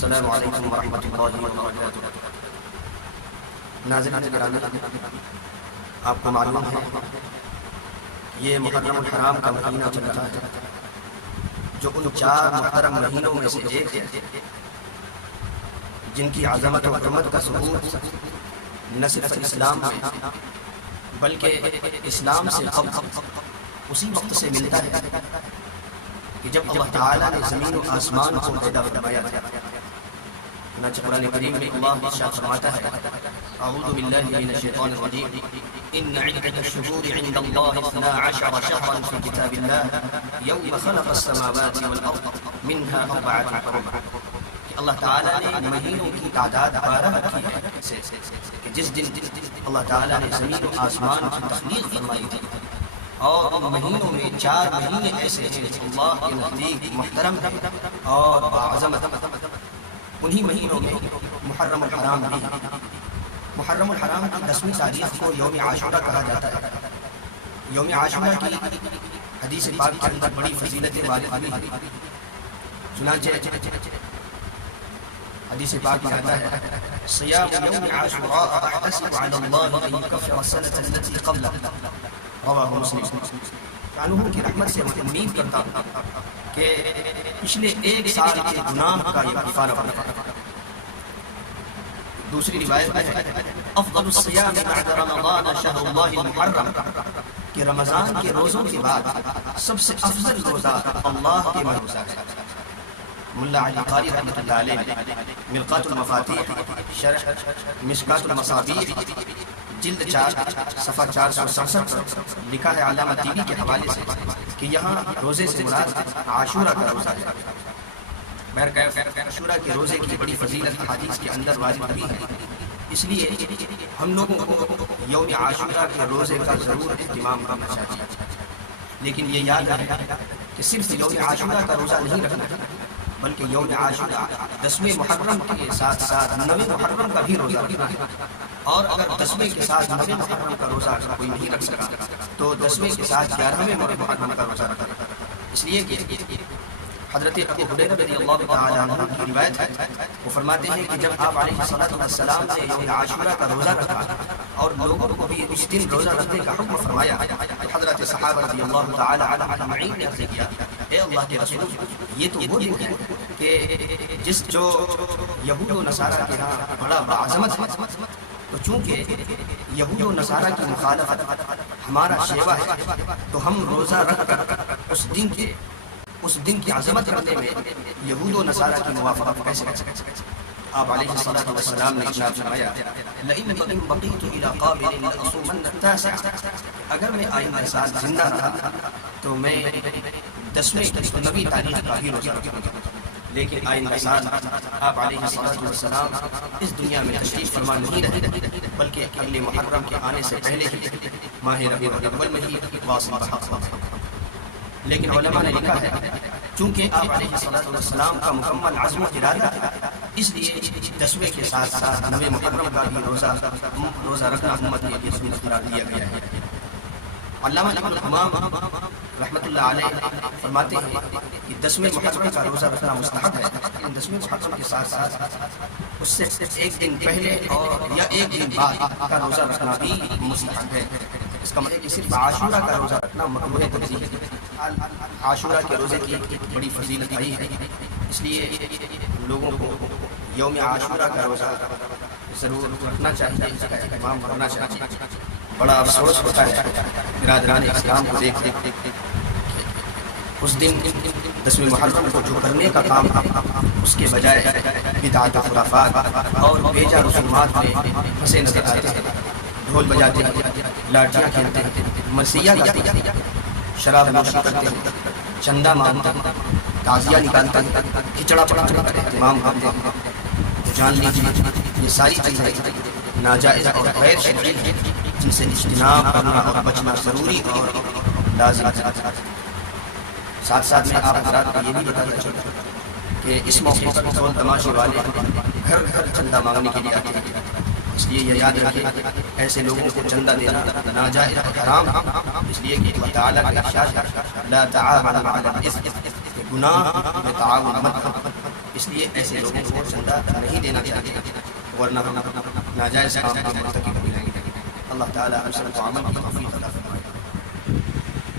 السلام علیکم ورحمۃ اللہ وبرکاتہ۔ ناظرین گرامی، آپ کو معلوم ہے یہ محرم الحرام کا مہینہ چل رہا ہے جو ان 4 محترم مہینوں میں سے ایک ہے جن کی عظمت و حرمت کا ظہور نہ صرف اسلام میں بلکہ اسلام سے قبل اسی وقت سے ملتا ہے کہ جب اللہ تعالیٰ نے زمین و آسمان کو پیدا فرمایا تھا۔ چنانچہ قرآن کریم میں اللہ ارشاد فرماتا ہے: اعوذ باللہ من الشیطان الرجیم، ان عدۃ الشہور عند اللہ 12 شہرا فی کتاب اللہ یوم خلق السماوات والارض منها 4 حرم، کہ اللہ تعالیٰ نے مہینوں کی تعداد 12 رکھی ہے کہ جس دن اللہ تعالیٰ نے زمین و آسمان کی تخلیق فرمائی تھی، اور ان مہینوں میں 4 مہینے ایسے ہیں جو اللہ کے نزدیک محترم ہیں اور باعظمت۔ انہی مہینوں میں محرم الحرام بھی ہے۔ محرم الحرام کی 10ویں تاریخ کو یوم عاشورہ کہا جاتا ہے۔ یوم عاشورہ کی حدیث پاک کے اندر بڑی فضیلتیں وارد ہوئی ہیں۔ چنانچہ حدیث پاک میں آتا ہے: صیام یوم عاشوراء احتسب علی اللہ ان یکفر السنة التي قبلہ، رواہ مسلم۔ اللہ کی رحمت سے میں امید کرتا ہوں کہ پچھلے 1 سال کے گناہ کا یہ کفارہ بنے۔ دوسری روایت میں ہے: افضل الصیام بعد رمضان شہر اللہ المحرم، کہ رمضان کے روزوں کے بعد سب سے افضل روزہ اللہ کے روزہ ہے۔ ملا علی قاری رحمۃ اللہ علیہ ملقات المفاتیح شرح مشکات المصابیح جلد 4 صفحہ 467 پر لکھا ہے علامہ طیبی کے حوالے سے کہ یہاں روزے سے مراد عاشورہ کا روزہ ہے۔ عاشورہ کے روزے کی بڑی فضیلت حدیث کے اندر وارد ہوئی ہے، اس لیے ہم لوگوں کو یوم عاشورہ کے روزے کا ضرور اہتمام کرنا چاہیے۔ لیکن یہ یاد رکھیں کہ صرف یوم عاشورہ کا روزہ نہیں رکھنا بلکہ یوم عاشورہ 10ویں محرم کے ساتھ ساتھ 9ویں محرم کا بھی روزہ رکھنا ہے، اور اگر 10ویں کے ساتھ 9ویں محرم کا روزہ اگر کوئی نہیں رکھ سکا تو 10ویں کے ساتھ 11ویں محرم کا روزہ رکھا۔ اس لیے کہ حضرت ابو ہریرہ رضی اللہ تعالی عنہ کی روایت ہے، وہ فرماتے ہیں کہ جب آپ علیہ السلام نے یوم عاشورہ کا روزہ رکھا اور لوگوں کو بھی اس دن روزہ رکھنے کا حکم فرمایا تو حضرت صحابہ رضی اللہ تعالی عنہم اجمعین نے عرض کیا: اے اللہ کے رسول، یہ تو وہ دن ہے کہ جو یہود و نصارہ کے ہاں بڑا باعظمت ہے، تو چونکہ یہود و نصارہ کی مخالفت ہمارا شیوا ہے تو ہم روزہ رکھ کر اس دن کی عظمت کرنے میں یہود و نصارہ کی موافقت کیسے کر سکتے ہیں؟ آپ علیہ السلام نے ارشاد فرمایا: لئن بقیت الی قابل لاصومن التاسع، اگر میں آئندہ سال زندہ رہا تو میں 10ویں 9ویں تاریخ کا ہی روزہ رکھوں گا۔ لیکن آئندہ سال آپ علیہ السلام اس دنیا میں تشریف فرما نہیں رہے بلکہ اگلے محرم کے آنے سے پہلے ہی ماہ ربیع الاول میں ہی واصل بحق ہوا۔ لیکن علماء نے لکھا ہے چونکہ آپ علیہ السلام کا مکمل عزم و ارادہ تھا، اس لیے 10ویں کے ساتھ ساتھ 9ویں محرم کا بھی روزہ رکھنا امت کے لیے سنت قرار دیا گیا ہے۔ علامہ ابن حمام رحمۃ اللہ علیہ فرماتے ہیں کہ 10ویں محرم کا روزہ رکھنا مستحب ہے، لیکن 10ویں محرم کے ساتھ ساتھ اس سے 1 دن پہلے اور یا 1 دن بعد کا روزہ رکھنا بھی مستحب ہے۔ اس کا مطلب کہ صرف عاشورہ کا روزہ رکھنا مکروہ تنزیہ ہے۔ عاشورہ کے روزے کی بڑی فضیلت آئی ہے، اس لیے لوگوں کو یوم عاشورہ کا روزہ ضرور رکھنا چاہیے، اس کا اہتمام کرنا چاہیے۔ بڑا افسوس ہوتا ہے برادران اسلام کو دیکھ اس دن 10ویں محرم کو جو کرنے کا کام اس کے بجائے بدعات و خرافات اور بیجا رسومات میں پھنسے نظر آتے ہیں۔ ڈھول بجاتے ہیں، لاٹھیاں کھیلتے ہیں، مرثیہ گاتے ہیں، شراب نوشی کرتے ہیں، چندہ مانگتے ہیں، تعزیہ نکالتے ہیں، کھچڑا پڑھانے کا اہتمام کرتے ہیں۔ جان لیجیے یہ ساری چیزیں ناجائز اور غیر شرعی ہیں جن سے اجتناب کرنا اور بچنا ضروری اور لازم ہے۔ ساتھ ساتھ میں آپ حضرات کو یہ بھی بتانا چاہتا ہوں کہ اس موقع پر ڈھول تماشے والے گھر گھر چندہ مانگنے کے لیے آتے ہیں، اس لیے یہ یاد رکھیں ایسے لوگوں کو چندہ دینا ناجائز اور حرام، اس لیے کہ اللہ تعالیٰ کا ارشاد ہے لا تعاونوا علی الاثم، گناہ میں تعاون مت کرو۔ اس لیے ایسے لوگوں کو چندہ نہیں دینا چاہیے، ورنہ ہم ناجائز کام میں مرتکب ہو جائیں گے۔ اللہ تعالیٰ ہم سب کو عمل کی توفیق عطا فرمائے۔